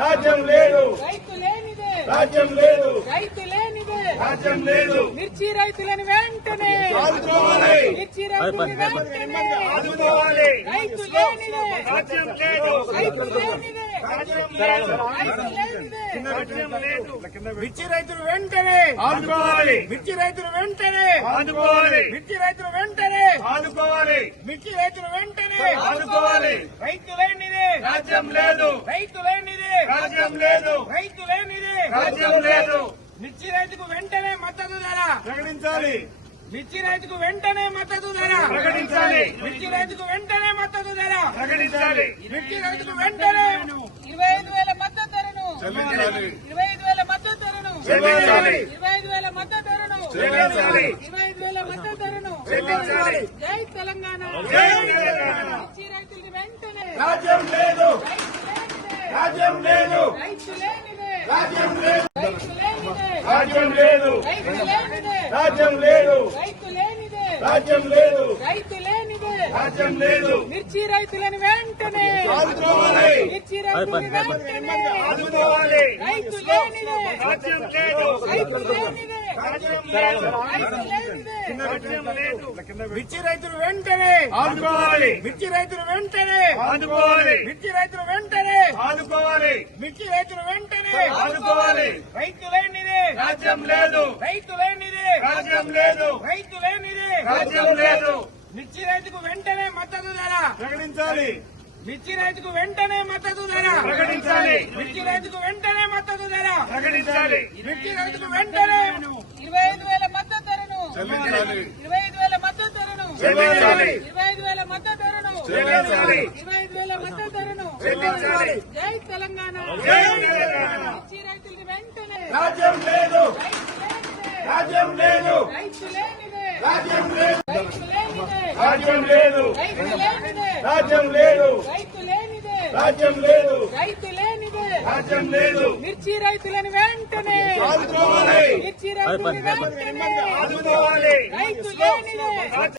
రాజ్యం లేదు. రైతు లేనిదే. రాజ్యం లేదు. రైతు లేనిదే. రాజ్యం లేదు. మిర్చి రైతులను వెంటనే. ఆదుకోవాలి. మిర్చి రైతులను వెంటనే. ఆదుకోవాలి. రైతు లేనిదే. రాజ్యం లేదు. రైతు లేనిదే. మిర్చి రైతులు వెంటనే. ఆదుకోవాలి. మిర్చి రైతులు వెంటనే. ఆదుకోవాలి. మిర్చి రైతులు వెంటనే. ఆదుకోవాలి. మిర్చి రైతులు వెంటనే. ఆదుకోవాలి. రైతు లేనిదే. రాజ్యం లేదు. రైతు లేనిదే. రాజ్యం లేదు. రైతు లేనిదే రాజ్యం లేదు. మిర్చి రైతుకు వెంటనే మద్దతు ధర. ప్రకటించాలి. మిర్చి రైతుకు వెంటనే మద్దతు ధర. ప్రకటించాలి. మిర్చి రైతుకు వెంటనే మద్దతు ధర. ప్రకటించాలి. మిర్చి రైతుకు వెంటనే ఇరవై ఐదు వేల మద్దతు ధరను. ఇరవై ఐదు వేల మద్దతు ధరను. ఇరవై ఐదు వేల మద్దతు ధరను. ఇరవై ఐదు వేల మద్దతు ధరను. జై తెలంగాణ. మిర్చి రైతులకు వెంటనే రాజ్యం లేదు. రాజ్యం లేదు. రైతు లేనిదే. రాజ్యం లేదు. రైతు లేనిదే. రాజ్యం లేదు. రైతు లేనిదే. రాజ్యం లేదు. రాజ్యం లేదు. రాజ్యం లేదు. మిర్చి రైతులను వెంటనే. ఆదుకోవాలి. మిర్చి రైతులను వెంటనే. ఆదుకోవాలి. రైతు లేనిదే. రాజ్యం లేదు. రైతు లేనిదే. మిర్చి రైతులు వెంటనే ఆదుకోవాలి. మిర్చి రైతులు వెంటనే ఆదుకోవాలి. మిర్చి రైతులు వెంటనే ఆదుకోవాలి. మిర్చి రైతులు వెంటనే ఆదుకోవాలి. రైతు లేనిదే రాజ్యం లేదు. రైతు లేనిదే రాజ్యం లేదు. రైతు లేనిదే రాజ్యం లేదు. మిర్చి రైతుకు వెంటనే మద్దతు ధర. ప్రకటించాలి. మిర్చి రైతుకు వెంటనే మద్దతు ధర. ప్రకటించాలి. మిర్చి రైతుకు వెంటనే మద్దతు ధర. ప్రకటించాలి. మిర్చి రైతుకు వెంటనే ఇరవై ఐదు వేల మద్దతు ధరను ఇరవై ఐదు వేల మద్దతు ధరను ఇరవై ఐదు వేల మద్దతు ధరను ఇరవై ఐదు వేల మద్దతు ధరను జై తెలంగాణ. మిర్చి రైతులకు వెంటనే. రాజ్యం లేదు. రైతు లేనిదే. రాజ్యం లేదు. రాజ్యం లేదు. రైతు లేనిదే. రాజ్యం లేదు. రైతు లేనిదే. రాజ్యం లేదు రైతు రాజ్యం లేదు లేనిదే రైతు లేనిదే రాజ్యం లేదు మిర్చి రైతులను వెంటనే ఆదుకోవాలి. మిర్చి రైతులను వెంటనే ఆదుకోవాలి. రైతు లేనిదే